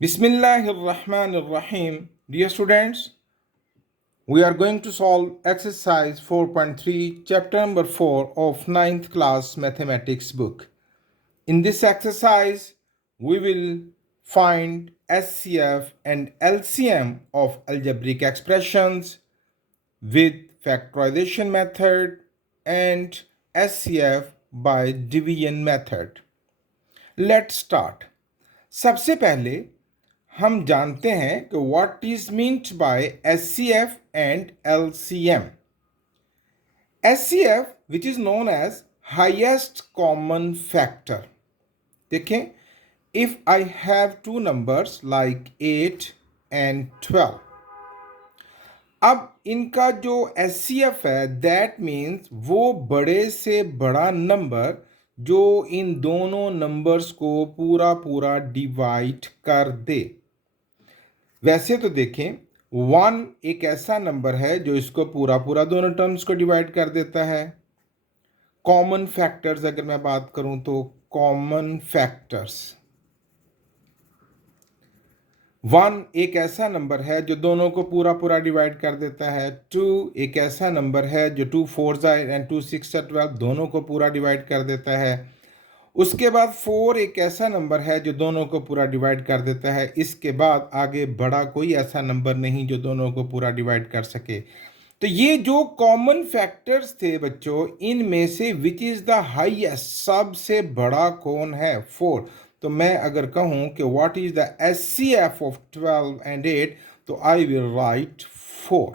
Bismillahirrahmanirrahim. Dear students, we are going to solve exercise 4.3, chapter number 4 of ninth class mathematics book. In this exercise, we will find SCF and LCM of algebraic expressions with factorization method and SCF by division method. Let's start. सबसे पहले हम जानते हैं कि what is meant by HCF and LCM. HCF which is known as highest common factor. देखें, if I have two numbers like 8 and 12, अब इनका जो एचसीएफ है दैट मीन्स वो बड़े से बड़ा नंबर जो इन दोनों नंबर्स को पूरा पूरा डिवाइड कर दे। वैसे तो देखें, 1 एक ऐसा नंबर है जो इसको पूरा पूरा दोनों टर्म्स को डिवाइड कर देता है। कॉमन फैक्टर्स अगर मैं बात करूं तो कॉमन फैक्टर्स 1 एक ऐसा नंबर है जो दोनों को पूरा पूरा डिवाइड कर देता है। 2 एक ऐसा नंबर है जो 2 4 एंड 2 6 12 दोनों को पूरा डिवाइड कर देता है। उसके बाद 4 एक ऐसा नंबर है जो दोनों को पूरा डिवाइड कर देता है। इसके बाद आगे बड़ा कोई ऐसा नंबर नहीं जो दोनों को पूरा डिवाइड कर सके। तो ये जो कॉमन फैक्टर्स थे बच्चों, इनमें से विच इज द हाईएस्ट, सबसे बड़ा कौन है? 4। तो मैं अगर कहूं कि what is the HCF of 12 and 8, तो आई विल राइट 4।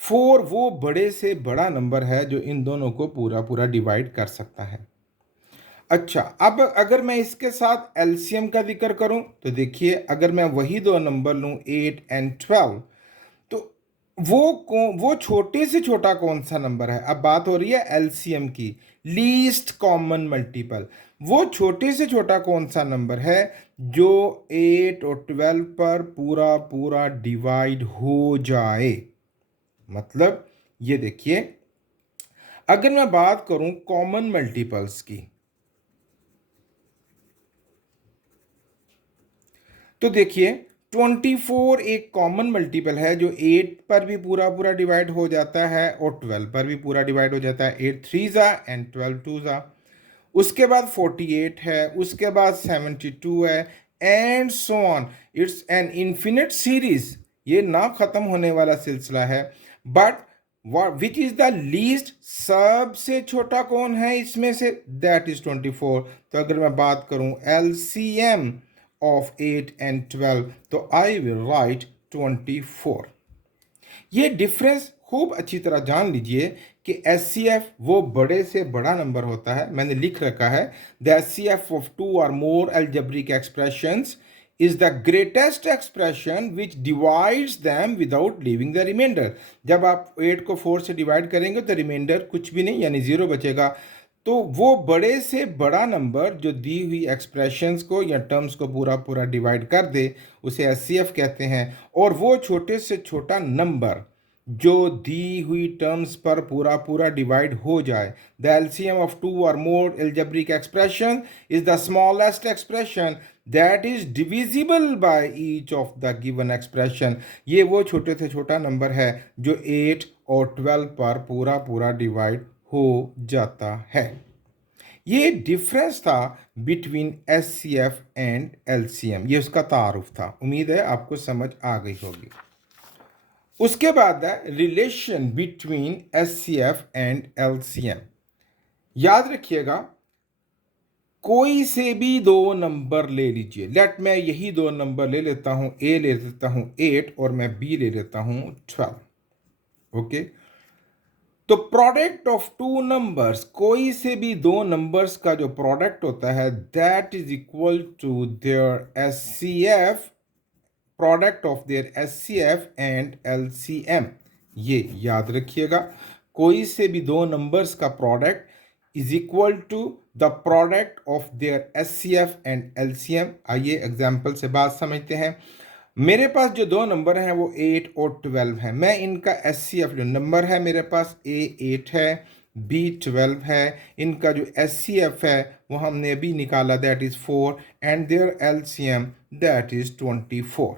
4 वो बड़े से बड़ा नंबर है जो इन दोनों को पूरा पूरा डिवाइड कर सकता है। अच्छा, अब अगर मैं इसके साथ एलसीएम का जिक्र करूं तो देखिए, अगर मैं वही दो नंबर लूं 8 एंड 12, तो वो छोटे से छोटा कौन सा नंबर है? अब बात हो रही है एलसीएम की, लीस्ट कॉमन मल्टीपल। वो छोटे से छोटा कौन सा नंबर है जो 8 और 12 पर पूरा पूरा डिवाइड हो जाए? मतलब ये देखिए, अगर मैं बात करूं कॉमन मल्टीपल्स की, तो देखिए 24 एक कॉमन मल्टीपल है जो 8 पर भी पूरा पूरा डिवाइड हो जाता है और 12 पर भी पूरा डिवाइड हो जाता है। 8 3 ज़ा एंड 12 2 ज़ा। उसके बाद 48 है, उसके बाद 72 है, and so on. It's an infinite series, ये ना खत्म होने वाला सिलसिला है। But which is the least, सबसे छोटा कौन है इसमें से? That is 24। तो अगर मैं बात करूं एलसीएम of 8 and 12, तो I will write 24। ये डिफरेंस खूब अच्छी तरह जान लीजिए कि SCF वो बड़े से बड़ा नंबर होता है। मैंने लिख रखा है the SCF of 2 or more algebraic expressions is the greatest expression which divides them without leaving the remainder। जब आप 8 को 4 से डिवाइड करेंगे तो रिमाइंडर कुछ भी नहीं, यानी 0 बचेगा। तो वो बड़े से बड़ा नंबर जो दी हुई एक्सप्रेशंस को या टर्म्स को पूरा पूरा डिवाइड कर दे उसे एचसीएफ कहते हैं। और वो छोटे से छोटा नंबर जो दी हुई टर्म्स पर पूरा पूरा डिवाइड हो जाए, the LCM of 2 or more algebraic expression is the smallest expression that is divisible by each of the given expression. ये वो छोटे से छोटा नंबर है जो 8 और 12 पर पूरा पूरा डिवाइड हो जाता है। ये डिफरेंस था बिटवीन एचसीएफ एंड एलसीएम, ये उसका तारुफ था। उम्मीद है आपको समझ आ गई होगी। उसके बाद है relation between HCF and LCM. याद रखिएगा, कोई से भी दो नंबर ले लीजिए। लेट मैं यही दो नंबर ले लेता हूं, ए ले लेता हूं 8 और मैं बी ले लेता हूं 12। ओके, तो प्रोडक्ट ऑफ टू नंबर्स, कोई से भी दो नंबर्स का जो प्रोडक्ट होता है that is equal to their HCF, product of their HCF and LCM. ये याद रखिएगा, कोई से भी दो नंबर्स का product is equal to the product of their HCF and LCM. आइए एग्जाम्पल से बात समझते हैं। मेरे पास जो दो नंबर हैं वो 8 और 12 हैं। मैं इनका एचसीएफ, जो नंबर है मेरे पास A 8 है, B12 है, इनका जो SCF है वो हमने अभी निकाला, that is 4, and there LCM that is 24।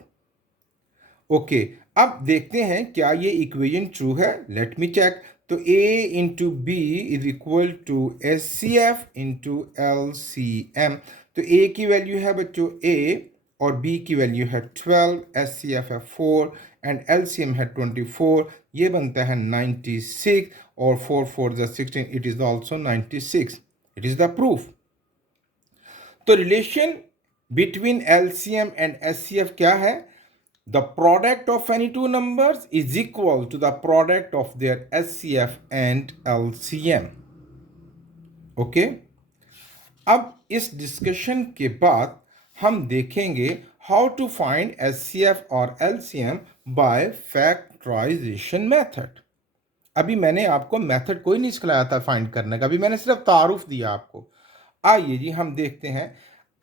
Okay, अब देखते हैं क्या ये इक्वेशन ट्रू है। Let me check. तो A into B is equal to SCF into LCM। तो A की वैल्यू है बच्चों A और B की वैल्यू है 12, SCF है 4 एंड LCM है 24। ये बनता है 96 और 4 4 the 16, it is also 96। It is the proof. तो relation between LCM and SCF क्या है? The product of any two numbers is equal to the product of their SCF and LCM. Okay, अब इस डिस्कशन के बाद हम देखेंगे how to find SCF और LCM बाय फैक्टराइजेशन मेथड। अभी मैंने आपको मेथड कोई नहीं सिखाया था फाइंड करने का, अभी मैंने सिर्फ तारुफ दिया आपको। आइए जी हम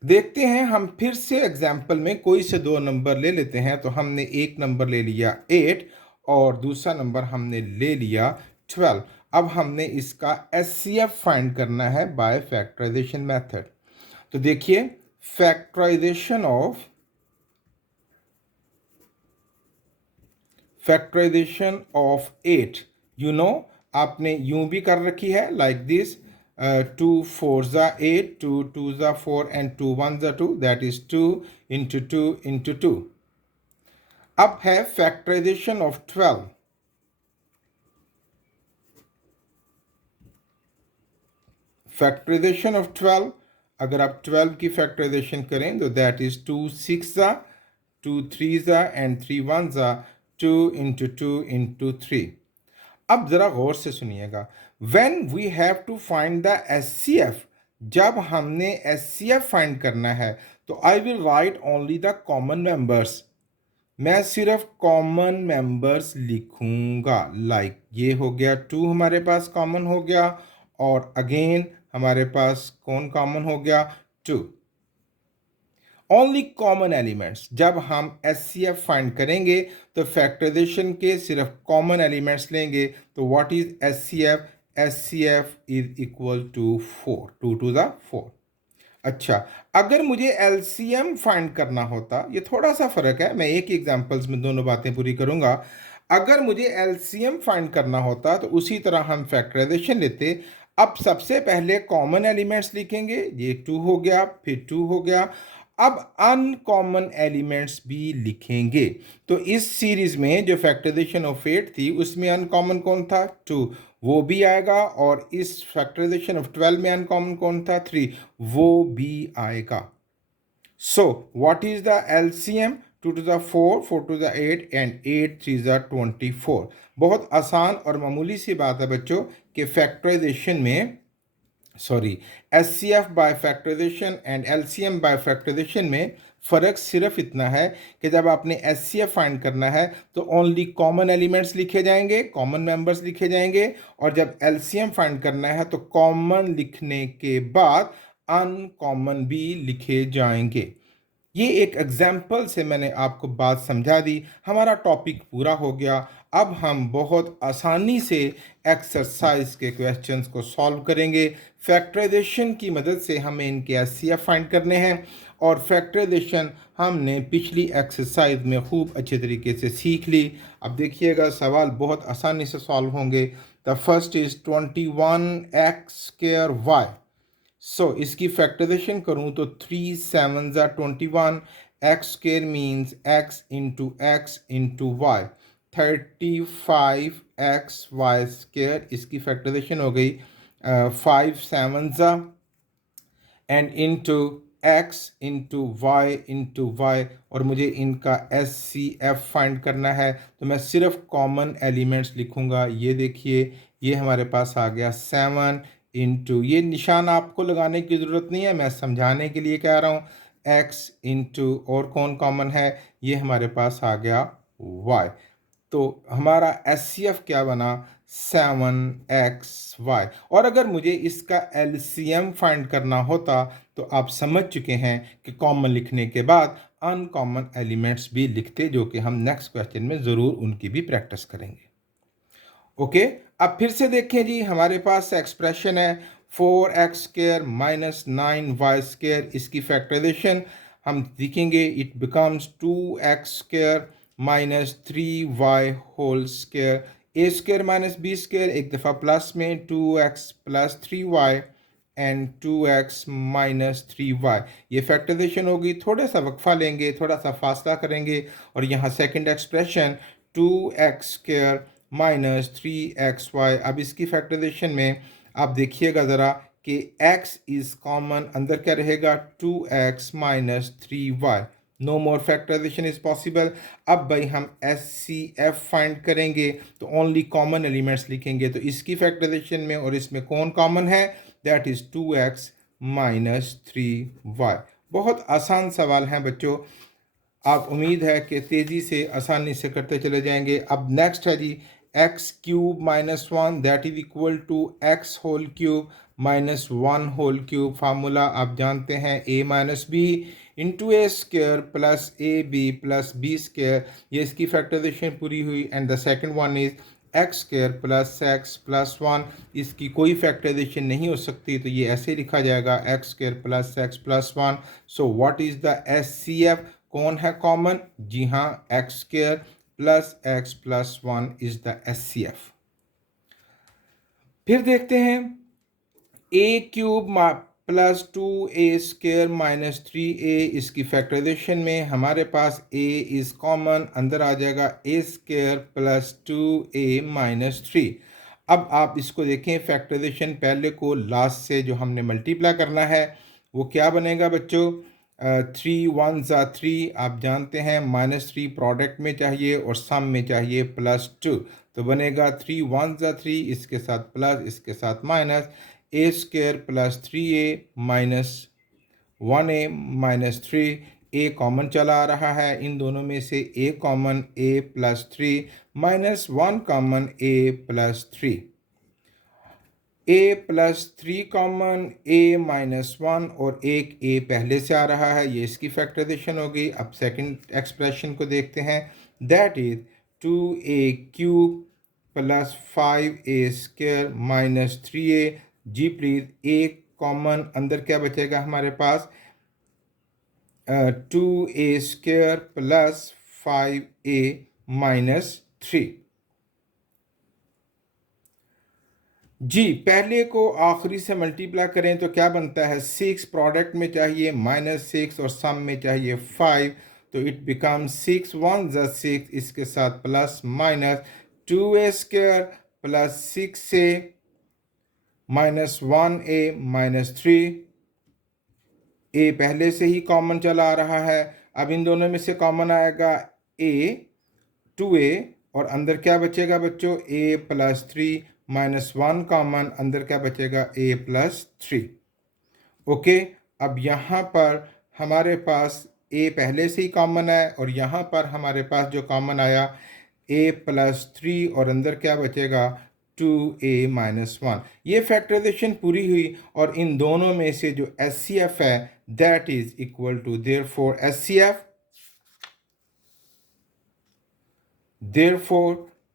देखते हैं हम फिर से एग्जाम्पल में कोई से दो नंबर ले लेते हैं। तो हमने एक नंबर ले लिया 8 और दूसरा नंबर हमने ले लिया 12। अब हमने इसका SCF फाइंड करना है बाय फैक्टराइजेशन मेथड। तो देखिए, फैक्टराइजेशन ऑफ 8, यू नो, आपने यूं भी कर रखी है लाइक दिस, 2 4 ज़ा 8, 2 2 ज़ा 4 एंड 2 1 ज़ा 2, दैट इज 2 इंटू 2 इंटू 2। अब है फैक्टराइजेशन ऑफ 12। फैक्टराइजेशन ऑफ 12, अगर आप 12 की फैक्टराइजेशन करें तो दैट इज 2 6 ज़ा, 2 3 ज़ा एंड 3 1 ज़ा, 2 इंटू 2 इंटू 3। अब जरा गौर से सुनिएगा, when we have to find the SCF, जब हमने SCF फाइंड करना है तो I will write only the common members. मैं सिर्फ कॉमन मेंबर्स लिखूंगा, लाइक ये हो गया 2 हमारे पास कॉमन हो गया, और अगेन हमारे पास कौन कॉमन हो गया? 2। Only common elements. जब हम SCF फाइंड करेंगे तो फैक्टराइजेशन के सिर्फ कॉमन एलिमेंट्स लेंगे। तो what is SCF? SCF is equal to 4, 2 to the 4। अच्छा, अगर मुझे LCM फाइंड करना होता, ये थोड़ा सा फर्क है, मैं एक ही एग्जांपल्स में दोनों बातें पूरी करूंगा। अगर मुझे LCM फाइंड करना होता तो उसी तरह हम फैक्टराइजेशन लेते। अब सबसे पहले कॉमन एलिमेंट्स लिखेंगे, ये 2 हो गया, फिर 2 हो गया। अब अनकॉमन एलिमेंट्स भी लिखेंगे। तो इस सीरीज में जो फैक्टराइजेशन ऑफ 8 थी उसमें अनकॉमन कौन था? 2, वो भी आएगा। और इस फैक्टराइजेशन ऑफ 12 में अनकॉमन कौन था? 3, वो भी आएगा। सो what is the LCM? 2 to the 4, 4 to the 8 and 8 3 the 24। बहुत आसान और मामूली सी बात है बच्चों कि फैक्टराइजेशन में, sorry, SCF by factorisation and LCM by factorisation में फ़र्क सिर्फ इतना है कि जब आपने SCF फाइंड करना है तो ओनली कॉमन एलिमेंट्स लिखे जाएंगे, कॉमन मेंबर्स लिखे जाएंगे, और जब LCM फाइंड करना है तो कॉमन लिखने के बाद अनकॉमन भी लिखे जाएंगे। ये एक एग्जाम्पल से मैंने आपको बात समझा दी, हमारा टॉपिक पूरा हो गया। अब हम बहुत आसानी से एक्सरसाइज के क्वेश्चंस को सॉल्व करेंगे। फैक्टराइजेशन की मदद से हमें इनके SCF फाइंड करने हैं, और फैक्टराइजेशन हमने पिछली एक्सरसाइज में खूब अच्छे तरीके से सीख ली। अब देखिएगा, सवाल बहुत आसानी से सॉल्व होंगे। The first is 21x²y। सो इसकी फैक्टराइजेशन करूँ तो 3 7 ज़ा 21, x square means x into x into y, 35x² इसकी फैक्टराइजेशन हो गई 5 7 ज़ा एंड इंटू x इंटू वाई, और मुझे इनका SCF फाइंड करना है। तो मैं सिर्फ कॉमन एलिमेंट्स लिखूंगा। ये देखिए, ये हमारे पास आ गया 7 इंटू, ये निशान आपको लगाने की ज़रूरत नहीं है, मैं समझाने के लिए कह रहा हूँ, x इंटू, और कौन कॉमन है? ये हमारे पास आ गया y। तो हमारा SCF क्या बना? 7xy। और अगर मुझे इसका LCM फाइंड करना होता तो आप समझ चुके हैं कि कॉमन लिखने के बाद अनकॉमन एलिमेंट्स भी लिखते, जो कि हम नेक्स्ट क्वेश्चन में ज़रूर उनकी भी प्रैक्टिस करेंगे। ओके, अब फिर से देखें जी, हमारे पास एक्सप्रेशन है 4x² माइनस 9y²। इसकी फैक्टराइजेशन हम लिखेंगे, it becomes 2x² minus 3y whole square. A square minus b square, एक दफ़ा प्लस में 2x plus 3y and 2x minus 3y। ये फैक्टराइजेशन होगी। थोड़ा सा वक्फा लेंगे, थोड़ा सा फासला करेंगे और यहाँ second expression 2x² minus 3xy। अब इसकी फैक्टराइजेशन में आप देखिएगा ज़रा कि x इज़ कॉमन, अंदर क्या रहेगा 2x minus 3y। No more factorisation is possible. अब भाई हम SCF फाइंड करेंगे तो ओनली कॉमन एलिमेंट्स लिखेंगे। तो इसकी फैक्टराइजेशन में और इसमें कौन कॉमन है, that is 2x minus 3y। बहुत आसान सवाल हैं बच्चों, आप उम्मीद है कि तेज़ी से आसानी से करते चले जाएंगे। अब नेक्स्ट है जी x³ minus 1 that is equal to x whole cube minus 1 whole cube. Formula आप जानते हैं, a minus b into a square plus a b plus b square. ये इसकी फैक्टराइजेशन पूरी हुई। And the second one is x² plus x plus 1। इसकी कोई factorisation नहीं हो सकती, तो ये ऐसे लिखा जाएगा x² plus x plus 1। So what is the SCF? कौन है कॉमन? जी हाँ, x² plus x plus 1 is the SCF। फिर देखते हैं a³ plus 2a² minus 3a। इसकी फैक्टराइजेशन में हमारे पास a इज कॉमन, अंदर आ जाएगा a² प्लस 2a माइनस 3। अब आप इसको देखें फैक्टराइजेशन, पहले को लास्ट से जो हमने मल्टीप्लाई करना है वो क्या बनेगा बच्चों, 3 1 ज़ा 3। आप जानते हैं माइनस 3 प्रोडक्ट में चाहिए और सम में चाहिए प्लस 2, तो बनेगा 3 1 ज़ा 3, इसके साथ प्लस इसके साथ minus a² plus 3a minus 1a minus 3। a common चला आ रहा है, इन दोनों में से a common, a plus 3 minus 1 common, a plus 3। a plus 3 common, a minus 1 और एक a पहले से आ रहा है, ये इसकी फैक्टराइजेशन हो गई। अब सेकंड एक्सप्रेशन को देखते हैं, that is 2a³ plus 5a² minus 3a। जी प्लीज़, a कॉमन, अंदर क्या बचेगा हमारे पास 2a² प्लस 5a माइनस 3। जी, पहले को आखिरी से मल्टीप्लाई करें तो क्या बनता है, 6 प्रोडक्ट में चाहिए माइनस 6 और सम में चाहिए 5, तो इट बिकम 6 1 ज़ा 6, इसके साथ plus minus 2a² plus 6a minus 1a minus 3। a पहले से ही कॉमन चला आ रहा है। अब इन दोनों में से कॉमन आएगा a 2a और अंदर क्या बचेगा बच्चों, a प्लस 3 माइनस 1 कॉमन, अंदर क्या बचेगा a प्लस 3। ओके, अब यहाँ पर हमारे पास a पहले से ही कॉमन है और यहाँ पर हमारे पास जो कॉमन आया a प्लस 3 और अंदर क्या बचेगा 2a माइनस 1। ये फैक्टराइजेशन पूरी हुई और इन दोनों में से जो SCF है that is equal to, therefore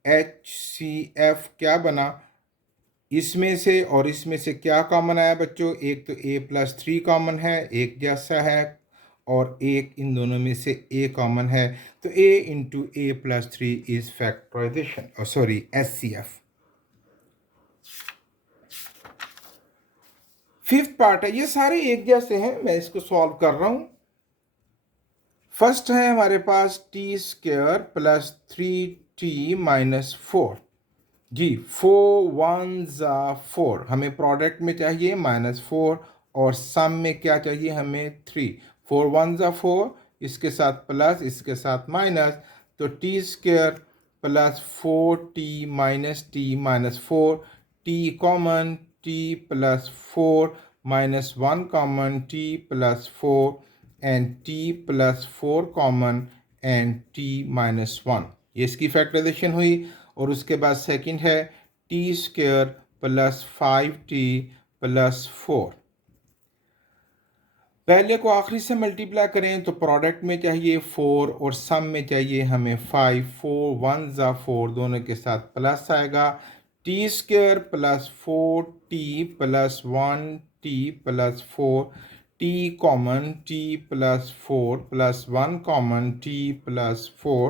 HCF क्या बना, इसमें से और इसमें से क्या कॉमन आया बच्चों, एक तो a प्लस 3 कॉमन है, एक जैसा है, और एक इन दोनों में से a कॉमन है, तो a into a plus 3 is factorisation, sorry SCF। Fifth part है, ये सारे एक जैसे हैं, मैं इसको सॉल्व कर रहा हूं। फर्स्ट है हमारे पास t² प्लस 3t माइनस 4। जी, 4 1 ज़ा 4, हमें प्रोडक्ट में चाहिए माइनस 4 और सम में क्या चाहिए हमें 3। 4 1 ज़ा 4, इसके साथ प्लस इसके साथ माइनस, तो t² plus 4t minus 4, t common, t plus 4 minus 1 common, t plus 4 and t plus 4 common and t minus 1। ये इसकी फैक्टराइजेशन हुई। और उसके बाद सेकंड है t² प्लस 5t प्लस 4। पहले को आखिरी से मल्टीप्लाई करें तो प्रोडक्ट में चाहिए 4 और सम में चाहिए हमें 5। 4 1 ज़ा 4, दोनों के साथ प्लस आएगा, T square plus 4t plus 1t plus 4 t common t plus 4 plus 1 common t plus 4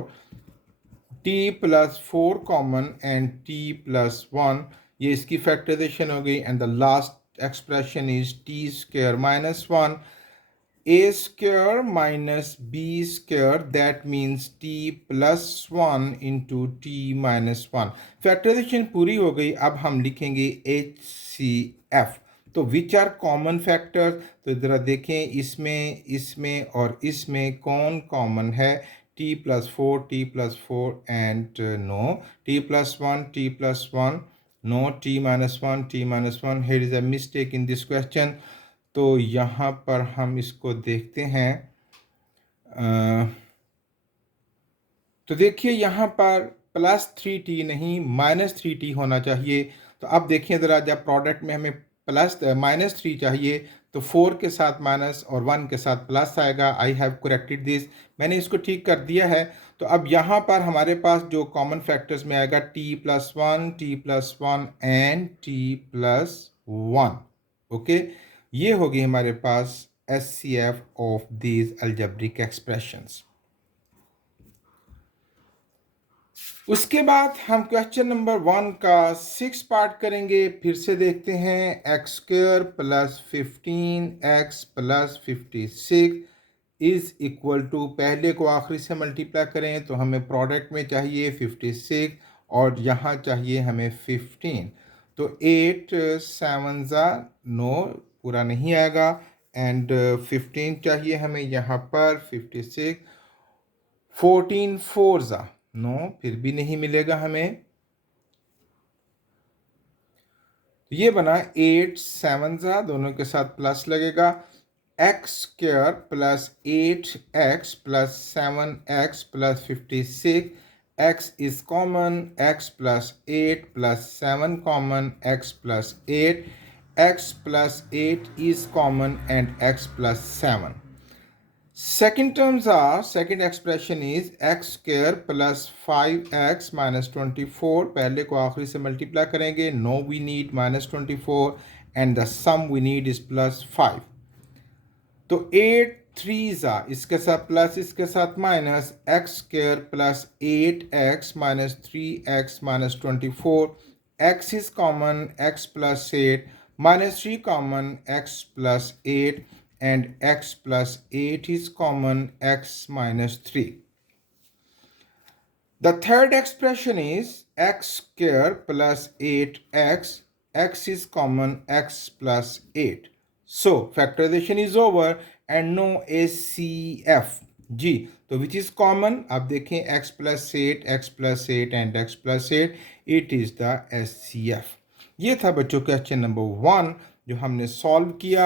t plus 4 common and t plus 1, ये इसकी फैक्टराइजेशन हो गई। And the last expression is T square minus 1 a square minus b square, that means t plus 1 into t minus 1। Factorisation पूरी हो गई। अब हम लिखेंगे HCF। तो विच आर कॉमन फैक्टर्स, तो ज़रा देखें इसमें इसमें और इसमें कौन कॉमन है। t plus 4 t plus 4 and no t plus 1 t plus 1, no t minus 1 t minus 1। here is a mistake in this question। तो यहाँ पर हम इसको देखते हैं। तो देखिए यहाँ पर +3t नहीं -3t होना चाहिए। तो अब देखिए ज़रा, जब प्रोडक्ट में हमें -3 चाहिए तो 4 के साथ माइनस और 1 के साथ प्लस आएगा। आई हैव करेक्टेड दिस, मैंने इसको ठीक कर दिया है। तो अब यहाँ पर हमारे पास जो कॉमन फैक्टर्स में आएगा t + 1 t + 1 and t + 1। Okay, ये होगी हमारे पास HCF of these algebraic expressions. उसके बाद हम क्वेश्चन नंबर 1 का 6 पार्ट करेंगे। फिर से देखते हैं। x² + 15x + 56 is equal to, पहले को आखिरी से मल्टीप्लाई करें तो हमें प्रोडक्ट में चाहिए 56 और यहाँ चाहिए हमें 15। तो 8 7 9 पूरा नहीं आएगा एंड 15 चाहिए हमें यहाँ पर 56। 14 4 नो, फिर भी नहीं मिलेगा हमें। ये बना 8 7 दोनों के साथ प्लस लगेगा। x² + 8x + 7x + 56, x is common, x + 8 + 7 common, x + 8, x + 8 is common and x + 7। Second terms are, second expression is x² + 5x - 24, पहले को आखिरी से मल्टीप्लाई करेंगे। No we need -24 and the sum we need is +5। तो 8 3s इसके साथ plus इसके साथ minus, x² + 8x - 3x - 24, x is common, x + 8, -3 common, x + 8 and x + 8 is common, x - 3। The third expression is x² + 8x, x is common, x + 8। So factorization is over and no HCF। जी, तो which is common, आप देखें x + 8, x + 8 and x + 8, it is the HCF। ये था बच्चों question number 1 जो हमने solve किया।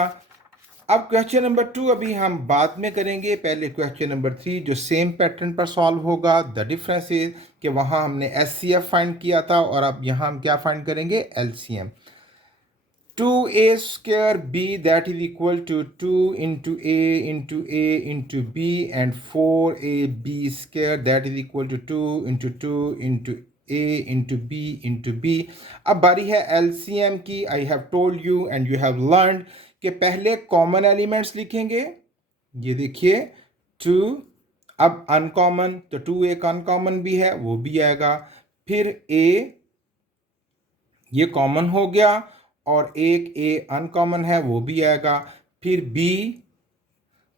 अब क्वेश्चन नंबर 2 अभी हम बाद में करेंगे। पहले क्वेश्चन नंबर 3 जो सेम पैटर्न पर सॉल्व होगा। द डिफरेंस इज कि वहाँ हमने HCF फाइंड किया था और अब यहाँ हम क्या फाइंड करेंगे, LCM। 2a² b, that is equal to 2 into a into a into b, and 4ab², that is equal to 2 into 2 into a into b into b। अब बारी है LCM की। I have told you and you have learned कि पहले common elements लिखेंगे। ये देखिए 2, अब अनकॉमन, तो 2 एक अनकॉमन भी है, वो भी आएगा। फिर a ये कॉमन हो गया और एक a अनकॉमन है, वो भी आएगा। फिर b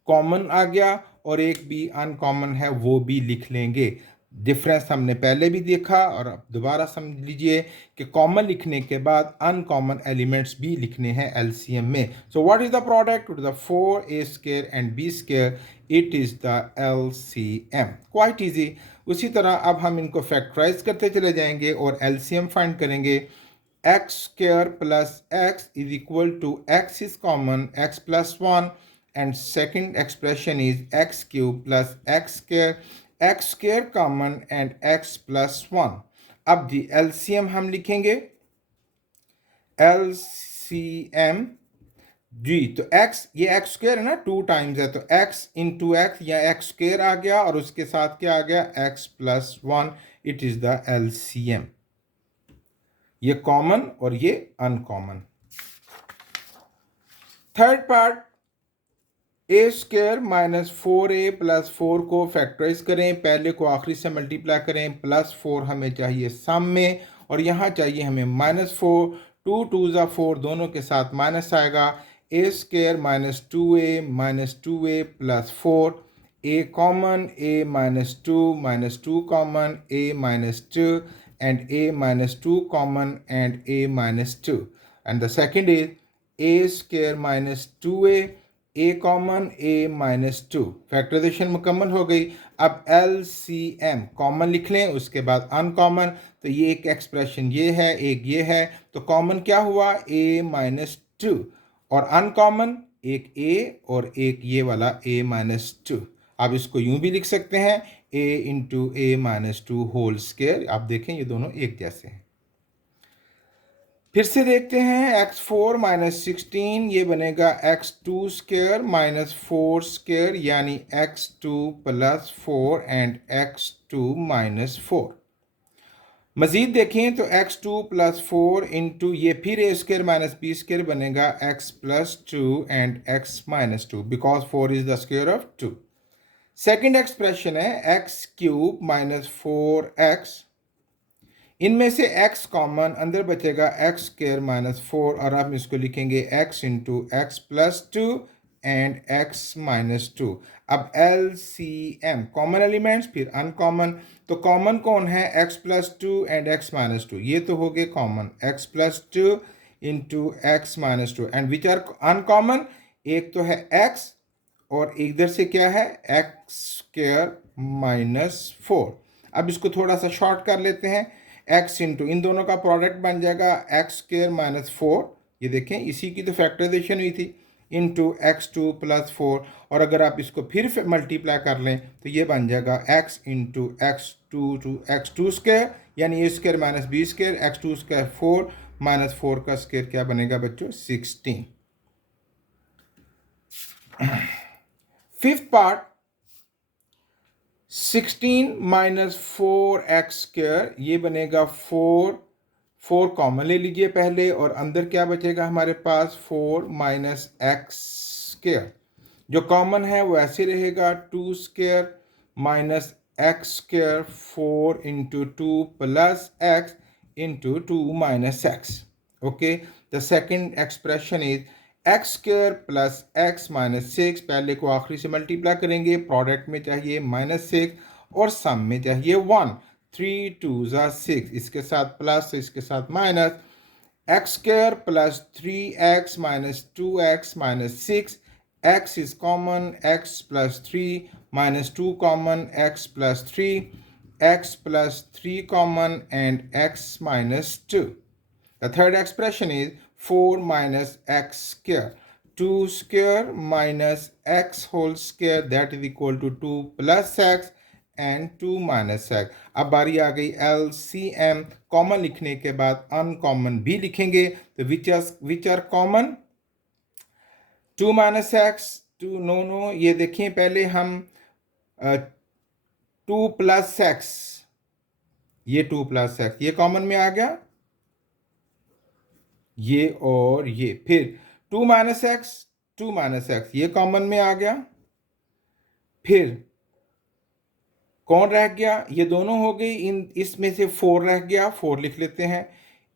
कॉमन आ गया और एक b अनकॉमन है, वो भी लिख लेंगे। डिफरेंस हमने पहले भी देखा और अब दोबारा समझ लीजिए कि कॉमन लिखने के बाद अनकॉमन एलिमेंट्स भी लिखने हैं LCM में। सो what is the product, the 4a² and b², it is the LCM। Quite easy. उसी तरह अब हम इनको फैक्टराइज करते चले जाएंगे और LCM फाइंड करेंगे। x² + x is equal to, x is common, x + 1, and second expression is x³ + x², x² common and x + 1। अब जी LCM हम लिखेंगे। LCM जी, तो x, ये x² है ना, 2 टाइम्स है, तो x into x या x² आ गया और उसके साथ क्या आ गया, x + 1, it is the LCM। ये कॉमन और ये अनकॉमन। थर्ड पार्ट, ए स्क्वायर माइनस 4a प्लस 4 को फैक्टराइज करें, पहले को आखिरी से मल्टीप्लाई करें, प्लस 4 हमें चाहिए सम में और यहाँ चाहिए हमें -4, 2 2 ज़ा 4 दोनों के साथ माइनस आएगा, a square minus 2a plus 4, a common, a minus 2 common, a minus 2 and a minus 2 common and a minus 2, and the second is a square minus 2a, a common, a minus 2। Factorisation मुकम्मल हो गई। अब LCM common लिख लें, उसके बाद uncommon, तो ये एक एक्सप्रेशन ये है, एक ये है, तो कॉमन क्या हुआ a माइनस 2 और अनकॉमन एक a और एक ये वाला a माइनस 2। आप इसको यूं भी लिख सकते हैं a into a minus 2 whole square. आप देखें ये दोनों एक जैसे हैं। फिर से देखते हैं x4 माइनस 16, ये बनेगा x2 स्क्वायर माइनस 4 स्क्वायर यानी x2 plus 4 and x2 minus 4। मजीद देखें तो x2 प्लस 4 इंटू ये फिर a square minus b square बनेगा x plus 2 and x minus 2 because 4 is the square of 2। Second expression है x cube minus 4x, इनमें से x common, अंदर बचेगा x स्क्वायर माइनस 4 और हम इसको लिखेंगे x into x plus 2 and x minus 2। अब LCM कॉमन एलिमेंट्स फिर अनकॉमन, तो कॉमन कौन है x plus 2 and x minus 2, ये तो हो गए common x plus 2 into x minus 2 and which are uncommon, एक तो है x और इधर से क्या है x स्क्वायर माइनस 4। अब इसको थोड़ा सा शॉर्ट कर लेते हैं, x इंटू इन दोनों का प्रोडक्ट बन जाएगा एक्स स्क्वायर माइनस 4, ये देखें इसी की तो फैक्टराइजेशन हुई थी, इंटू x2 प्लस 4 और अगर आप इसको फिर मल्टीप्लाई कर लें तो ये बन जाएगा x इंटू x2 स्क्वायर यानी a square minus b square, x2 square 4 minus 4 का स्क्वायर क्या बनेगा बच्चों 16। Fifth part, 16 minus 4x square, ये बनेगा 4 कॉमन ले लीजिए पहले और अंदर क्या बचेगा हमारे पास 4 माइनस एक्स स्क्वायर, जो कॉमन है वो ऐसे रहेगा 2 square minus x square 4 into 2 plus x into 2 minus x. Okay, the second expression is x square plus x minus 6, पहले को आखिरी से मल्टीप्लाई करेंगे, प्रोडक्ट में चाहिए -6 और सम में चाहिए 1, 3 2 ज़ा 6, इसके साथ प्लस इसके साथ minus, x square plus 3x minus 2x minus 6, x is common, x plus 3 minus 2 common, x plus 3, x plus 3 common and x minus 2। The third expression is 4 minus x square, 2 square minus x whole square that is equal to 2 plus x and 2 minus x। अब बारी आ गई LCM, common लिखने के बाद uncommon भी लिखेंगे, तो which are common, 2 minus x, 2 no, ये देखिए पहले हम 2 प्लस x, ये 2 प्लस x ये कॉमन में आ गया, ये और ये, फिर 2 माइनस एक्स ये कॉमन में आ गया, फिर कौन रह गया, ये दोनों हो गई, इसमें से 4 रह गया, 4 लिख लेते हैं,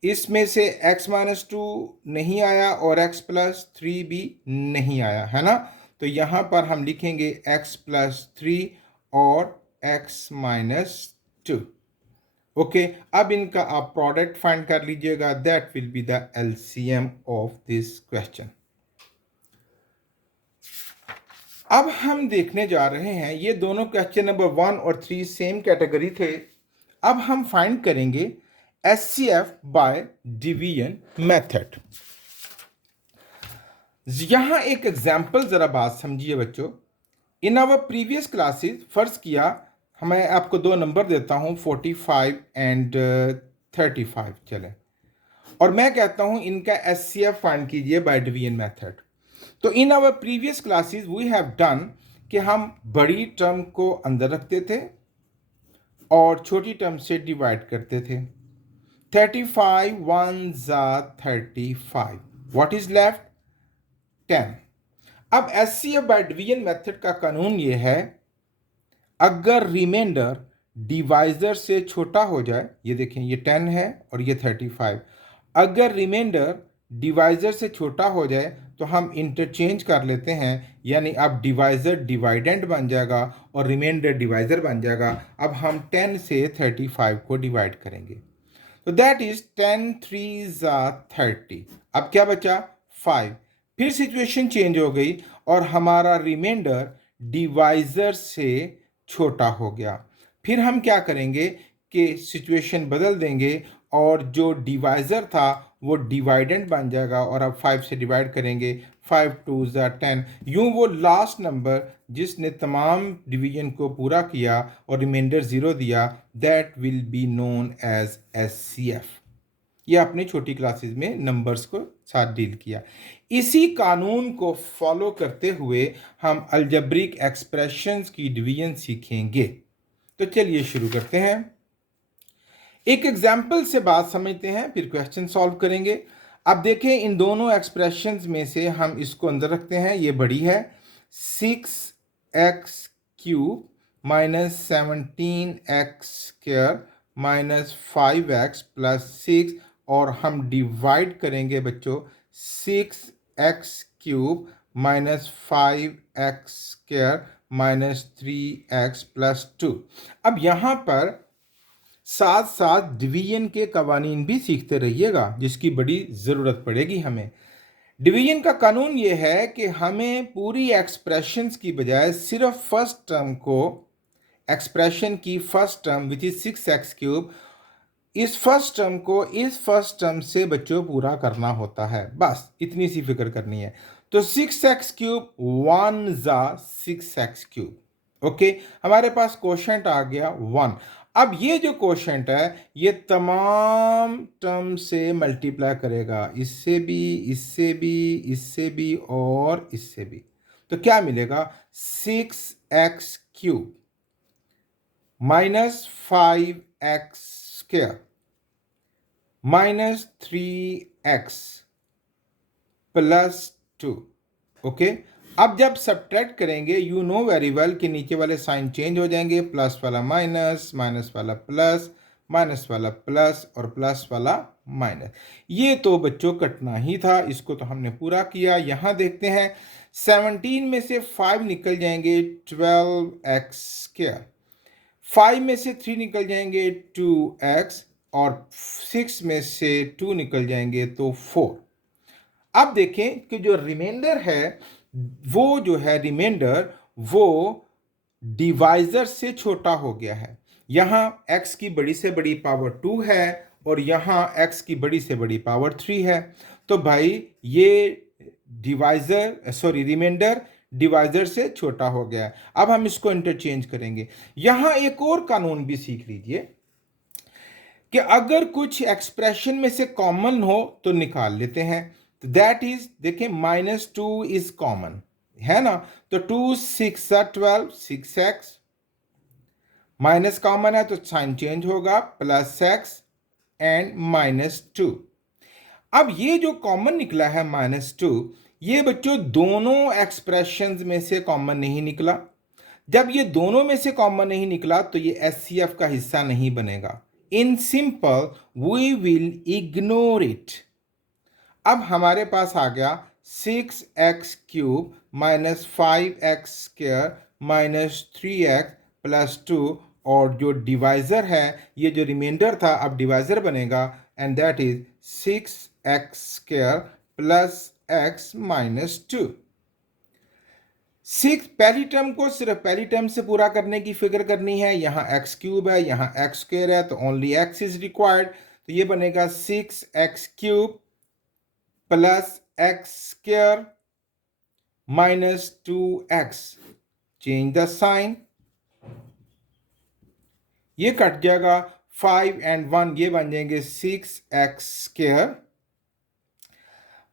इसमें से x माइनस 2 नहीं आया और x प्लस 3 भी नहीं आया है ना, तो यहाँ पर हम लिखेंगे x प्लस 3 और x माइनस 2। ओके, अब इनका आप प्रोडक्ट फाइंड कर लीजिएगा, that will be the LCM of this question. अब हम देखने जा रहे हैं, ये दोनों क्वेश्चन नंबर 1 और 3 सेम कैटेगरी थे। अब हम फाइंड करेंगे SCF बाय डिवीजन मेथड। यहां एक एग्जाम्पल जरा बात समझिए बच्चों। इन आवर प्रीवियस क्लासेस फर्ज किया मैं आपको दो नंबर देता हूं 45 एंड 35 चलें, और मैं कहता हूं इनका SCF फाइंड कीजिए बाय डिवीजन मेथड। तो in our previous classes we have done कि हम बड़ी टर्म को अंदर रखते थे और छोटी टर्म से डिवाइड करते थे। 35 1s are 35. What is left? 10. अब HCF बाय डिवीजन मेथड का कानून ये है, अगर रिमाइंडर डिवाइजर से छोटा हो जाए, ये देखें ये 10 है और ये 35, अगर रिमाइंडर डिवाइजर से छोटा हो जाए तो हम इंटरचेंज कर लेते हैं, यानी अब डिवाइजर डिवाइडेंड बन जाएगा और रिमाइंडर डिवाइजर बन जाएगा। अब हम 10 से 35 को डिवाइड करेंगे, तो दैट इज 10 3s are 30। अब क्या बचा? 5। फिर सिचुएशन चेंज हो गई और हमारा रिमाइंडर डिवाइजर से छोटा हो गया। फिर हम क्या करेंगे कि सिचुएशन बदल देंगे और जो डिवाइजर था वो डिवाइडेंड बन जाएगा और अब 5 से डिवाइड करेंगे, 5 2s are 10। यूं वो लास्ट नंबर जिसने तमाम डिवीजन को पूरा किया और रिमाइंडर 0 दिया, that will be known as HCF। ये अपनी छोटी क्लासेस में नंबर्स को साथ डील किया। इसी कानून को फॉलो करते हुए हम अलजेब्रिक एक्सप्रेशंस की डिवीजन सीखेंगे। तो चलिए शुरू करते हैं। एक एग्जाम्पल से बात समझते हैं, फिर क्वेश्चन सॉल्व करेंगे। अब देखें, इन दोनों एक्सप्रेशंस में से हम इसको अंदर रखते हैं, ये बड़ी है 6x³ minus 17x² minus 5x plus 6, और हम डिवाइड करेंगे बच्चों 6x³ minus 5x² minus 3x plus 2। अब यहाँ पर साथ साथ डिवीजन के कवानीन भी सीखते रहिएगा, जिसकी बड़ी ज़रूरत पड़ेगी हमें। डिवीजन का कानून ये है कि हमें पूरी एक्सप्रेशंस की बजाय सिर्फ फर्स्ट टर्म को, एक्सप्रेशन की first term which is 6x³, इस फर्स्ट टर्म को इस फर्स्ट टर्म से बच्चों पूरा करना होता है, बस इतनी सी फिक्र करनी है। तो 6x³ 1s are 6x³। Okay, हमारे पास क्वोशंट आ गया 1। अब ये जो क्वोशंट है ये तमाम टर्म से मल्टीप्लाई करेगा, इससे भी, इससे भी, इससे भी और इससे भी। तो क्या मिलेगा? 6x³ minus 5x² minus 3x plus 2। Okay, अब जब सब्ट्रैक्ट करेंगे, यू नो वेरी वेल कि नीचे वाले साइन चेंज हो जाएंगे, प्लस वाला माइनस, माइनस वाला प्लस, माइनस वाला प्लस और प्लस वाला माइनस। ये तो बच्चों कटना ही था, इसको तो हमने पूरा किया। यहाँ देखते हैं 17 में से 5 निकल जाएंगे 12x², 5 में से 3 निकल जाएंगे 2x, और 6 में से 2 निकल जाएंगे तो 4। अब देखें कि जो रिमाइंडर है वो जो है रिमाइंडर वो डिवाइजर से छोटा हो गया है। यहाँ x की बड़ी से बड़ी पावर 2 है और यहाँ x की बड़ी से बड़ी पावर 3 है। तो भाई ये रिमाइंडर डिवाइजर से छोटा हो गया है। अब हम इसको इंटरचेंज करेंगे। यहाँ एक और कानून भी सीख लीजिए कि अगर कुछ एक्सप्रेशन में से कॉमन हो तो निकाल लेते हैं। तो दैट इज, देखें -2 इज कॉमन है ना, तो 2 6 12, 6x, माइनस कॉमन है तो साइन चेंज होगा, प्लस x एंड -2। अब ये जो कॉमन निकला है -2, ये बच्चों दोनों एक्सप्रेशंस में से कॉमन नहीं निकला। जब ये दोनों में से कॉमन नहीं निकला तो ये HCF का हिस्सा नहीं बनेगा। In simple we will ignore it. अब हमारे पास आ गया 6x³ minus 5x² minus 3x plus 2, और जो डिवाइजर है, ये जो रिमाइंडर था अब डिवाइजर बनेगा, and that is 6x² plus x minus 2। 6 पहली टर्म को सिर्फ पहली टर्म से पूरा करने की फिक्र करनी है। यहाँ x³ है, यहाँ x² है, तो ओनली x इज रिक्वायर्ड। तो ये बनेगा 6x³ plus x² minus 2x। Change the sign, ये कट जाएगा, 5 एंड 1 ये बन जाएंगे 6x²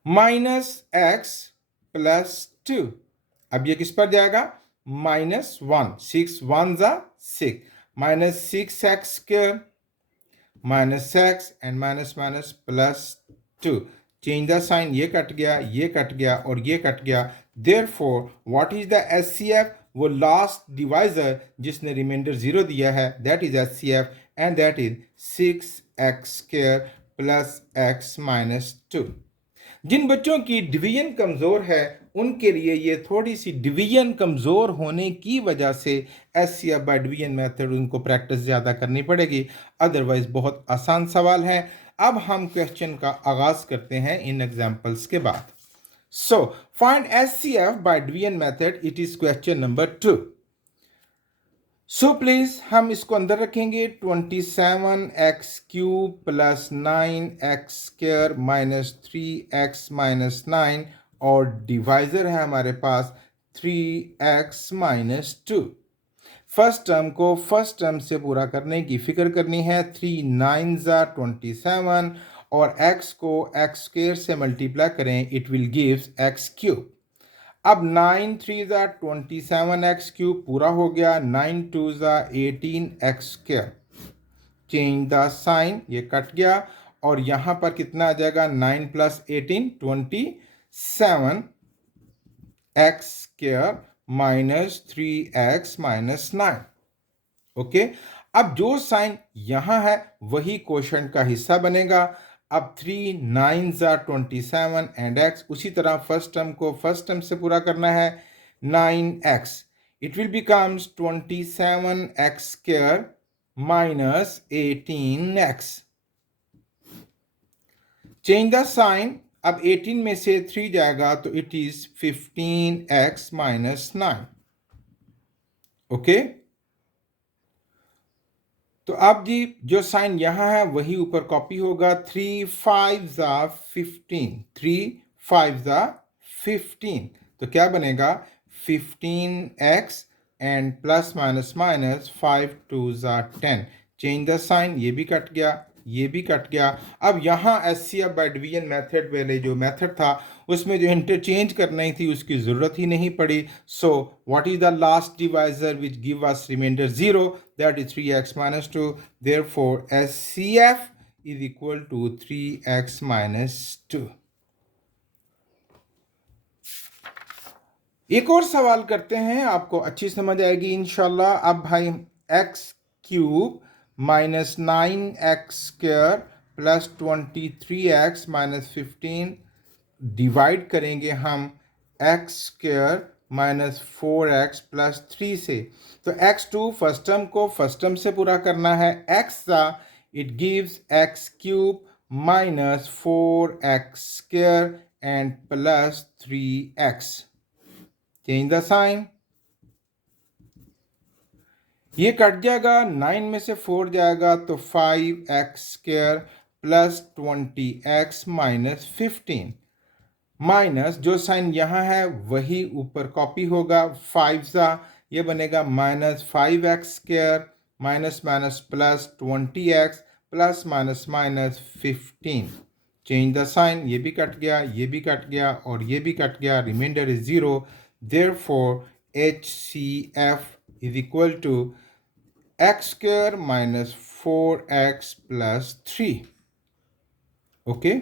माइनस x प्लस 2। अब ये किस पर जाएगा? -1, 6 1s are 6, minus 6x² minus x and minus minus plus 2। Change the sign, ये कट गया, ये कट गया और ये कट गया। Therefore what is the HCF? वो लास्ट डिवाइजर जिसने रिमाइंडर 0 दिया है, that is HCF and that is 6x² plus x minus 2। जिन बच्चों की डिवीजन कमज़ोर है उनके लिए ये थोड़ी सी डिवीजन कमज़ोर होने की वजह से एचसीएफ बाय डिवीजन मेथड उनको प्रैक्टिस ज़्यादा करनी पड़ेगी, अदरवाइज बहुत आसान सवाल है। अब हम क्वेश्चन का आगाज़ करते हैं इन एग्जाम्पल्स के बाद। So find HCF bye division method, it is question number 2। So please हम इसको अंदर रखेंगे। 27x³ plus 9x² minus 3x minus 9 और डिवाइजर है हमारे पास 3x माइनस 2। फर्स्ट टर्म को फर्स्ट टर्म से पूरा करने की फिक्र करनी है। 3 9s are 27 और x को x² से मल्टीप्लाई करें, इट विल गिव्स x³। अब 9 3s are 27x³ पूरा हो गया, 9 2s are 18x²। Change the sign, ये कट गया और यहां पर कितना आ जाएगा? 9 plus 18 27x² minus 3x minus 9। Okay, अब जो साइन यहां है वही क्वोशंट का हिस्सा बनेगा। अब 3 9s are 27 एंड x, उसी तरह फर्स्ट टर्म को फर्स्ट टर्म से पूरा करना है। 9x, it will becomes 27x² minus 18x। Change the sign, अब 18 में से 3 जाएगा तो it is 15x minus 9। Okay, तो अब जी जो साइन यहां है वही ऊपर कॉपी होगा। 3 5s are 15, 3 5s are 15, तो क्या बनेगा? 15x and plus minus minus 5 2s are 10। Change the sign, ये भी कट गया, ये भी कट गया। अब यहाँ एचसीएफ बाय डिवीजन मेथड वाले जो मेथड था उसमें जो इंटरचेंज करनी थी उसकी ज़रूरत ही नहीं पड़ी। So what is the last divisor which give us remainder 0? That is 3x minus 2। Therefore HCF is equal to 3x minus 2। एक और सवाल करते हैं, आपको अच्छी समझ आएगी इंशाल्लाह। अब भाई x³ minus 9x² plus 23x minus 15 divide करेंगे हम x² माइनस 4x प्लस 3 से। तो x2 फर्स्ट टर्म को फर्स्ट टर्म से पूरा करना है। x it gives x³ minus 4x² and plus 3x। Change the sign, ये कट जाएगा, 9 में से 4 जाएगा तो 5x² plus 20x minus 15 minus जो साइन यहाँ है वही ऊपर कॉपी होगा। 5 ये बनेगा minus 5x² minus minus plus 20x plus minus minus 15। Change the sign, ये भी कट गया, ये भी कट गया और ये भी कट गया, remainder is 0। Therefore HCF is equal to x² minus 4x plus 3। Okay,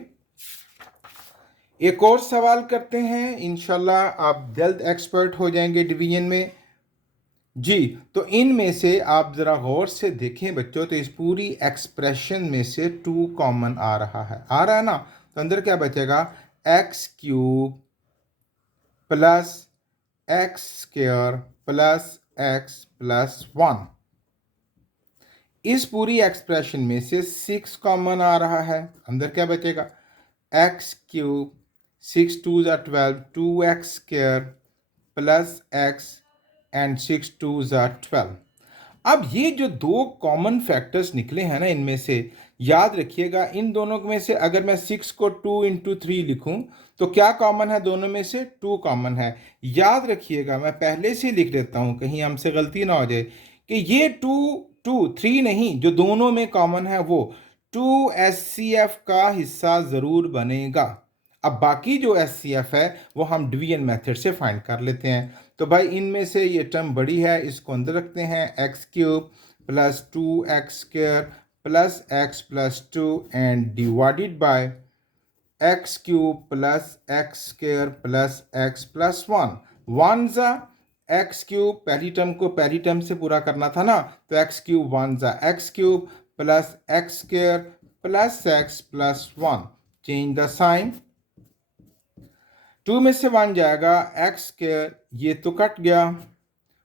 एक और सवाल करते हैं, इंशाल्लाह आप जल्द एक्सपर्ट हो जाएंगे डिवीजन में जी। तो इनमें से आप ज़रा गौर से देखें बच्चों, तो इस पूरी एक्सप्रेशन में से 2 कॉमन आ रहा है ना? तो अंदर क्या बचेगा? x³ plus x² plus x plus 1। इस पूरी एक्सप्रेशन में से 6 कॉमन आ रहा है, अंदर क्या बचेगा? x³ 6 2s are 12, 2x² plus x and 6 2s are 12। अब ये जो 2 कॉमन फैक्टर्स निकले हैं ना, इनमें से याद रखिएगा, इन दोनों में से अगर मैं 6 को 2 इंटू 3 लिखूं तो क्या कॉमन है? दोनों में से 2 कॉमन है। याद रखिएगा, मैं पहले से लिख देता हूं कहीं हमसे गलती ना हो जाए कि ये 3 नहीं, जो दोनों में कॉमन है वो 2 एचसीएफ का हिस्सा ज़रूर बनेगा। अब बाकी जो एचसीएफ है वो हम डिवीजन मेथड से फाइंड कर लेते हैं। तो भाई इनमें से ये टर्म बड़ी है, इसको अंदर रखते हैं। x³ plus 2x² plus x plus 2 and divided by x cube plus x square plus x plus 1 1 ज़ा x क्यूब, पहली टर्म को पहली टर्म से पूरा करना था ना, तो x क्यूब 1 ज़ा x cube plus x square plus x plus 1, change the sign, 2 में से 1 जाएगा x स्क्वायर, ये तो कट गया,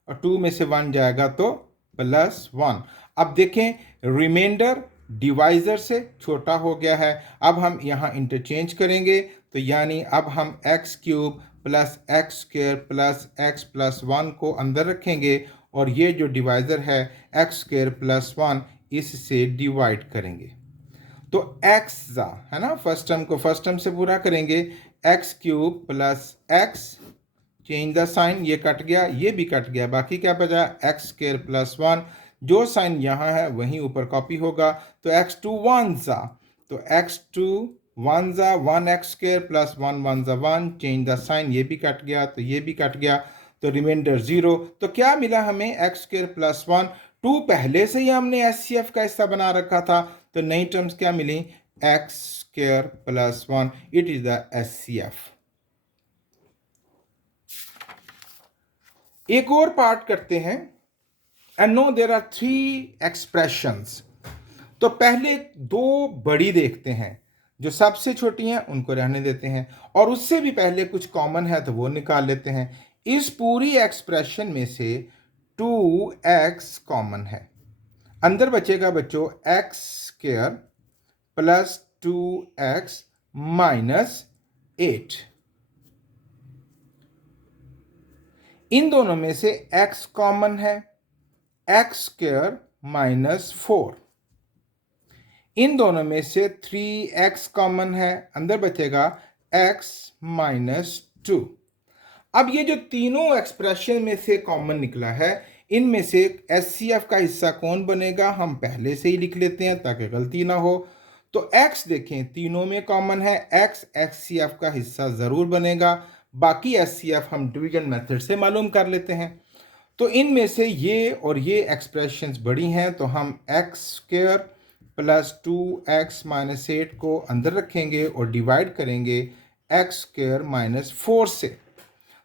और 2 में से 1 जाएगा तो प्लस 1। अब देखें रिमाइंडर डिवाइजर से छोटा हो गया है, अब हम यहाँ इंटरचेंज करेंगे, तो यानी अब हम x cube plus x square plus x plus 1 को अंदर रखेंगे और ये जो डिवाइजर है एक्स स्क्वायर प्लस 1 इससे डिवाइड करेंगे, तो x है ना, फर्स्ट टर्म को फर्स्ट टर्म से पूरा करेंगे, x cube plus x, change the sign, ये कट गया ये भी कट गया, बाकी क्या बचा एक्स स्क्वायर प्लस 1, जो साइन यहाँ है वहीं ऊपर कॉपी होगा, तो x2 1 ज़ा, तो x2 1 ज़ा 1 एक्स स्क्वायर प्लस 1 1 ज़ा 1, चेंज द साइन, ये भी कट गया तो ये भी कट गया, तो रिमाइंडर 0। तो क्या मिला हमें एक्स स्क्वायर प्लस 1, 2 पहले से ही हमने SCF का हिस्सा बना रखा था, तो नई टर्म्स क्या मिली x square plus 1, it is the SCF। एक और पार्ट करते हैं, and no there are 3 expressions. तो पहले 2 बड़ी देखते हैं, जो सबसे छोटी हैं उनको रहने देते हैं, और उससे भी पहले कुछ कॉमन है तो वो निकाल लेते हैं। इस पूरी एक्सप्रेशन में से 2x कॉमन है, अंदर बचेगा बच्चों x square plus 2x minus 8। इन दोनों में से x कॉमन है, एक्स स्क्वायर माइनस 4। इन दोनों में से 3x कॉमन है, अंदर बचेगा x माइनस 2। अब ये जो तीनों एक्सप्रेशन में से कॉमन निकला है, इनमें से SCF का हिस्सा कौन बनेगा हम पहले से ही लिख लेते हैं ताकि गलती ना हो। तो x देखें तीनों में कॉमन है, x SCF का हिस्सा ज़रूर बनेगा, बाकी SCF हम डिवीजन मेथड से मालूम कर लेते हैं। तो इनमें से ये और ये एक्सप्रेशंस बड़ी हैं, तो हम x square plus 2x minus 8 को अंदर रखेंगे और डिवाइड करेंगे एक्स स्क्वायर माइनस 4 से,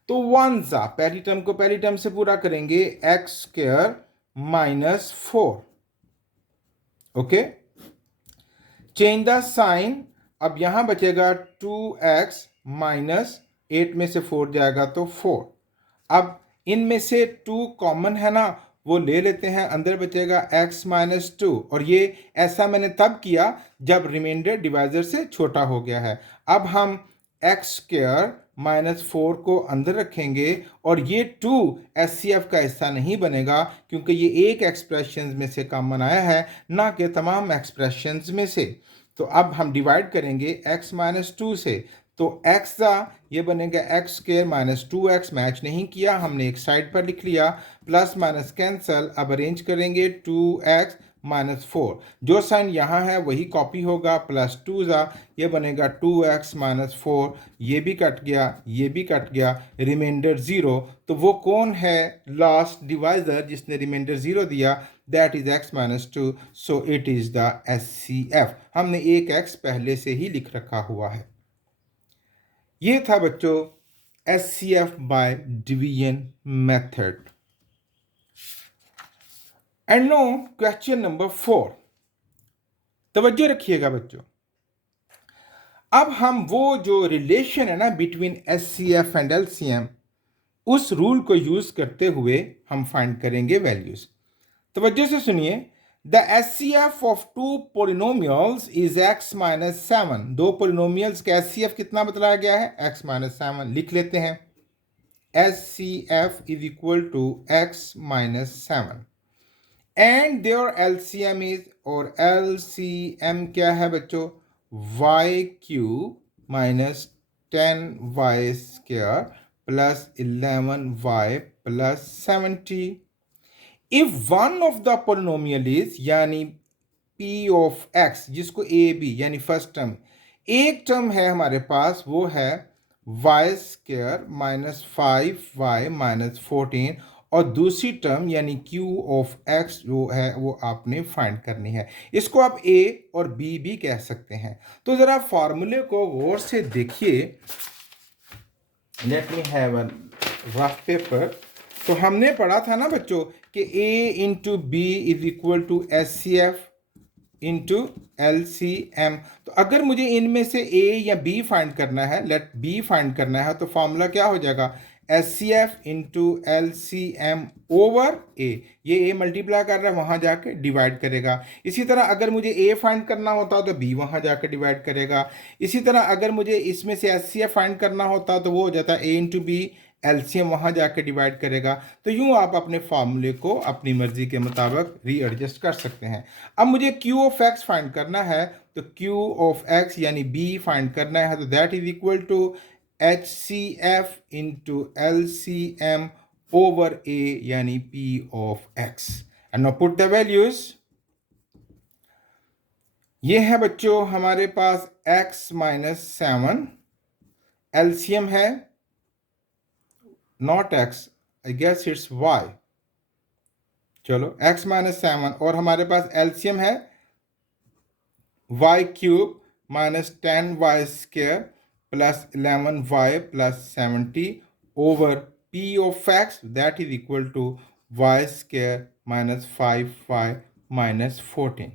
तो 1 ज़ा पहली टर्म को पहली टर्म से पूरा करेंगे, x square minus 4, okay, change the sign, अब यहां बचेगा 2x माइनस 8 में से 4 जाएगा तो 4। अब इनमें से 2 कॉमन है ना, वो ले लेते हैं, अंदर बचेगा x माइनस 2, और ये ऐसा मैंने तब किया जब रिमाइंडर डिवाइजर से छोटा हो गया है। अब हम एक्स स्क्वायर माइनस 4 को अंदर रखेंगे, और ये 2 SCF का हिस्सा नहीं बनेगा क्योंकि ये एक एक्सप्रेशन में से कॉमन आया है, ना कि तमाम एक्सप्रेशंस में से। तो अब हम डिवाइड करेंगे x माइनस 2 से, तो x का ये बनेगा x square minus 2x, match नहीं किया हमने एक साइड पर लिख लिया, प्लस माइनस कैंसल, अब अरेंज करेंगे 2x माइनस 4, जो साइन यहाँ है वही कॉपी होगा, प्लस 2 ज़ा ये बनेगा 2x माइनस 4, ये भी कट गया ये भी कट गया, रिमाइंडर 0। तो वो कौन है लास्ट डिवाइजर जिसने रिमाइंडर 0 दिया, that is x minus 2, so it is the SCF। हमने एक x पहले से ही लिख रखा हुआ है। ये था बच्चों SCF by division method. And now question number 4, तवज्जो रखिएगा बच्चों। अब हम वो जो रिलेशन है ना बिटवीन SCF एंड LCM, उस रूल को यूज करते हुए हम फाइंड करेंगे वैल्यूज। तवज्जो से सुनिए, the SCF of 2 polynomials is x minus 7। 2 polynomials का SCF कितना बताया गया है, x माइनस 7। लिख लेते हैं SCF is equal to x minus 7, and there LCM is, और LCM क्या है बच्चों, y cube minus 10y square plus 11y plus 70। If one of the polynomial is, यानी p ऑफ x, जिसको a b यानी फर्स्ट टर्म, एक term है हमारे पास वो है y square minus 5y minus 14, और दूसरी टर्म यानी q ऑफ x जो है वो आपने फाइंड करनी है। इसको आप a और b भी कह सकते हैं। तो ज़रा फार्मूले को गौर से देखिए। Let me have a rough paper. तो हमने पढ़ा था ना बच्चों कि a into B is equal to S C F into L C M. तो अगर मुझे इनमें से ए या बी फाइंड करना है, लेट बी फाइंड करना है, तो फॉर्मूला क्या हो जाएगा? S C F into L C M over a. ये ए मल्टीप्लाई कर रहा है, वहाँ जाके डिवाइड करेगा। इसी तरह अगर मुझे ए फाइंड करना होता तो बी वहाँ जाके डिवाइड करेगा। इसी तरह अगर मुझे इसमें से एस सी एफ फाइंड करना होता तो वो हो जाता है ए इंटू बी, एलसीएम वहाँ जाके डिवाइड करेगा। तो यूँ आप अपने फार्मूले को अपनी मर्जी के मुताबिक रीएडजस्ट कर सकते हैं। अब मुझे क्यू ऑफ एक्स फाइंड करना है, तो क्यू ऑफ एक्स यानी बी फाइंड करना है, तो that is equal to H C F into L C M over a यानी p of x. And now put the values. ये है बच्चों हमारे पास x माइनस 7, एलसीएम है not x, I guess it's y। चलो x माइनस 7 और हमारे पास एलसीएम है y cube minus 10y square plus 11y plus 70 over p of x that is equal to y square minus 5y minus 14।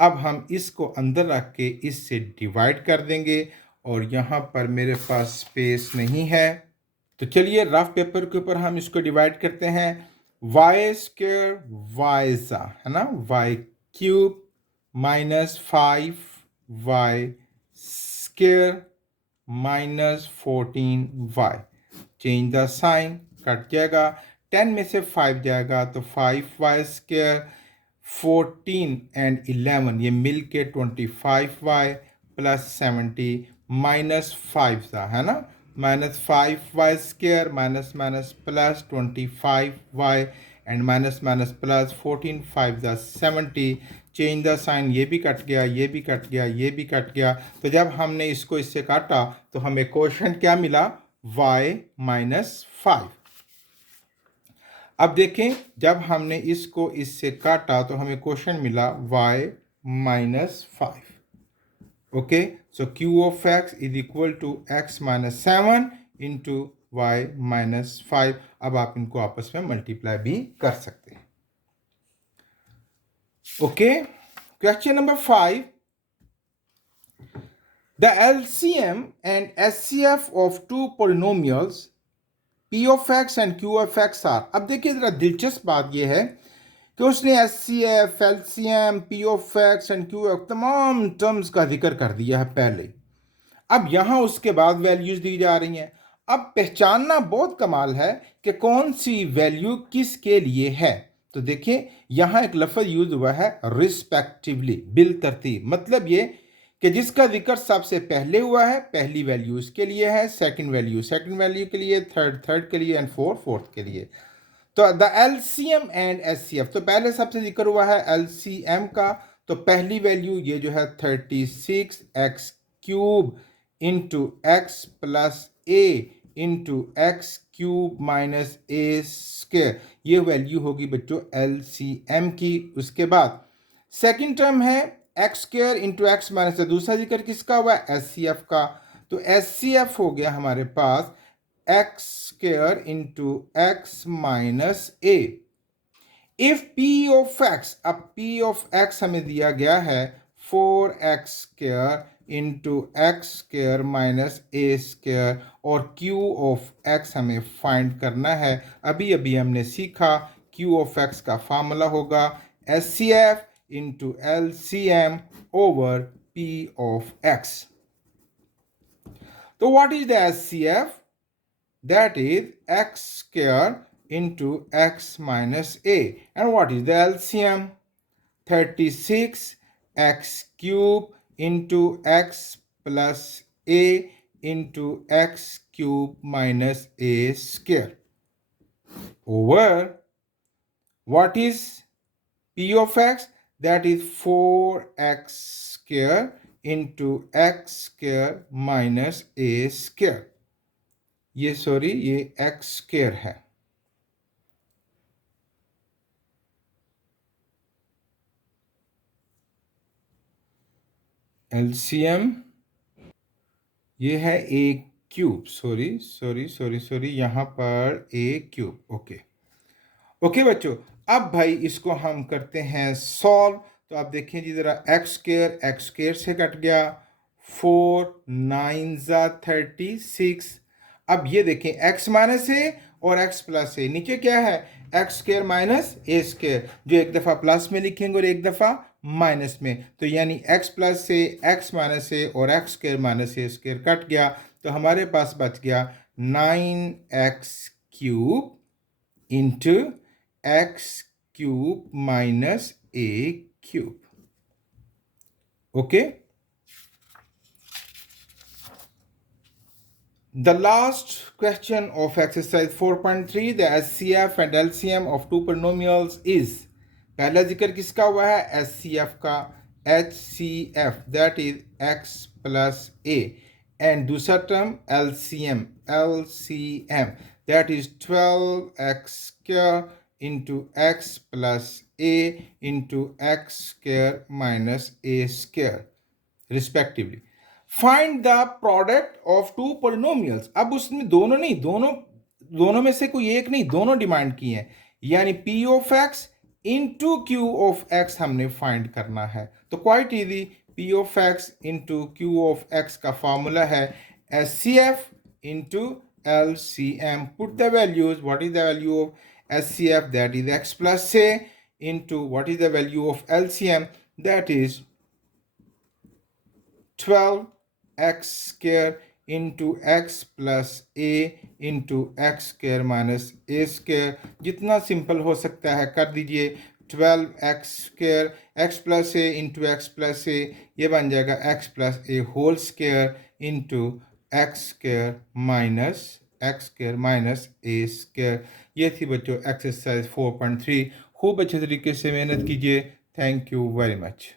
अब हम इसको अंदर रख के इससे डिवाइड कर देंगे और यहाँ पर मेरे पास स्पेस नहीं है, तो चलिए रफ पेपर के ऊपर हम इसको डिवाइड करते हैं। वाई स्क्र वाई ज़ा है ना, y cube minus 5y square minus 14y। Change the sign, cut जाएगा, 10 में से 5 जाएगा तो 5y स्क्र, 14 एंड 11 ये मिल के 25y प्लस 70 माइनस 5 था है ना, minus 5y square minus minus plus 25y and minus minus plus 14 5 the 70। Change the sign, ये भी कट गया, ये भी कट गया, ये भी कट गया। तो जब हमने इसको इससे काटा तो हमें क्वोशंट क्या मिला? y minus 5। अब देखें जब हमने इसको इससे काटा तो हमें क्वेश्चन मिला y minus 5। Okay, so q of x is equal to x minus 7 into y minus 5। अब आप इनको आपस में मल्टीप्लाई भी कर सकते हैं। Okay, question number 5, the LCM and SCF of two polynomials P of x and Q of x are. अब देखिए जरा दिलचस्प बात यह है कि उसने SCF, LCM, P of x and Q of तमाम टर्म्स का जिक्र कर दिया है पहले। अब यहाँ उसके बाद वैल्यूज दी जा रही हैं। अब पहचानना बहुत कमाल है कि कौन सी वैल्यू किसके लिए है। तो देखिए यहाँ एक लफ्ज़ यूज हुआ है रिस्पेक्टिवली, बिल तरतीब। मतलब ये कि जिसका जिक्र सबसे पहले हुआ है पहली वैल्यू उसके लिए है, सेकंड वैल्यू सेकंड वैल्यू के लिए, थर्ड थर्ड के लिए एंड फोर्थ फोर्थ के लिए। तो द एलसीएम एंड एचसीएफ, तो पहले सबसे जिक्र हुआ है एलसीएम का, तो पहली वैल्यू ये जो है 36 x cube into x plus a into x cube minus a square, ये वैल्यू होगी बच्चों एलसीएम की। उसके बाद सेकंड टर्म है x square into x minus, दूसरा जिक्र किसका हुआ? एस सी एफ का। तो एस सी एफ हो गया हमारे पास x square into x minus a. If p of x, अब पी ऑफ एक्स हमें दिया गया है 4x square into x square minus a square, और क्यू ऑफ एक्स हमें फाइंड करना है। अभी अभी हमने सीखा क्यू ऑफ एक्स का फार्मूला होगा S C F into L C M over p of x. तो what is the S C F? That is x square into x minus a. And what is the LCM? 36 x cube into x plus a into x cube minus a square over what is p of x? That is 4x square into x square minus a square। ये sorry ये x square है। LCM ये है ए cube, sorry यहाँ पर ए cube. Okay okay बच्चों, अब भाई इसको हम करते हैं सॉल्व। तो आप देखें जी ज़रा, एक्स स्केयर से कट गया, 4 9 ज़ा 36। अब ये देखें एक्स माइनस ए और एक्स प्लस ए, नीचे क्या है एक्स स्केयर माइनस ए स्केयर, जो एक दफ़ा प्लस में लिखेंगे और एक दफ़ा माइनस में। तो यानी एक्स प्लस ए, एक्स माइनस ए और एक्स स्केयर माइनस ए स्केयर कट गया, तो हमारे पास बच गया 9x³ into x cube minus A cube. Okay, the last question of exercise 4.3, the HCF and LCM of two polynomials is, पहला जिक्र किसका हुआ है HCF का, HCF that is x plus a, and दूसरा term LCM that is 12x square into x plus a into x square minus a square respectively. Find the product of two polynomials. अब उसमें दोनों नहीं, दोनों में से कोई एक नहीं, दोनों डिमांड की हैं, यानी p of x into q of x हमने फाइंड करना है। तो quite easy, p of x into q of x का फॉर्मूला है S C F into L C M. Put the values, what is the value of S C F, that is x plus a, into what is the value of L C M, that is 12x square into x plus a into x square minus a square. जितना simple हो सकता है कर दीजिए। 12x square x plus a into x plus a, ये बन जाएगा x plus a whole square into x square minus a square. ये थी बच्चों एक्सरसाइज 4.3। खूब अच्छे तरीके से मेहनत कीजिए। Thank you very much.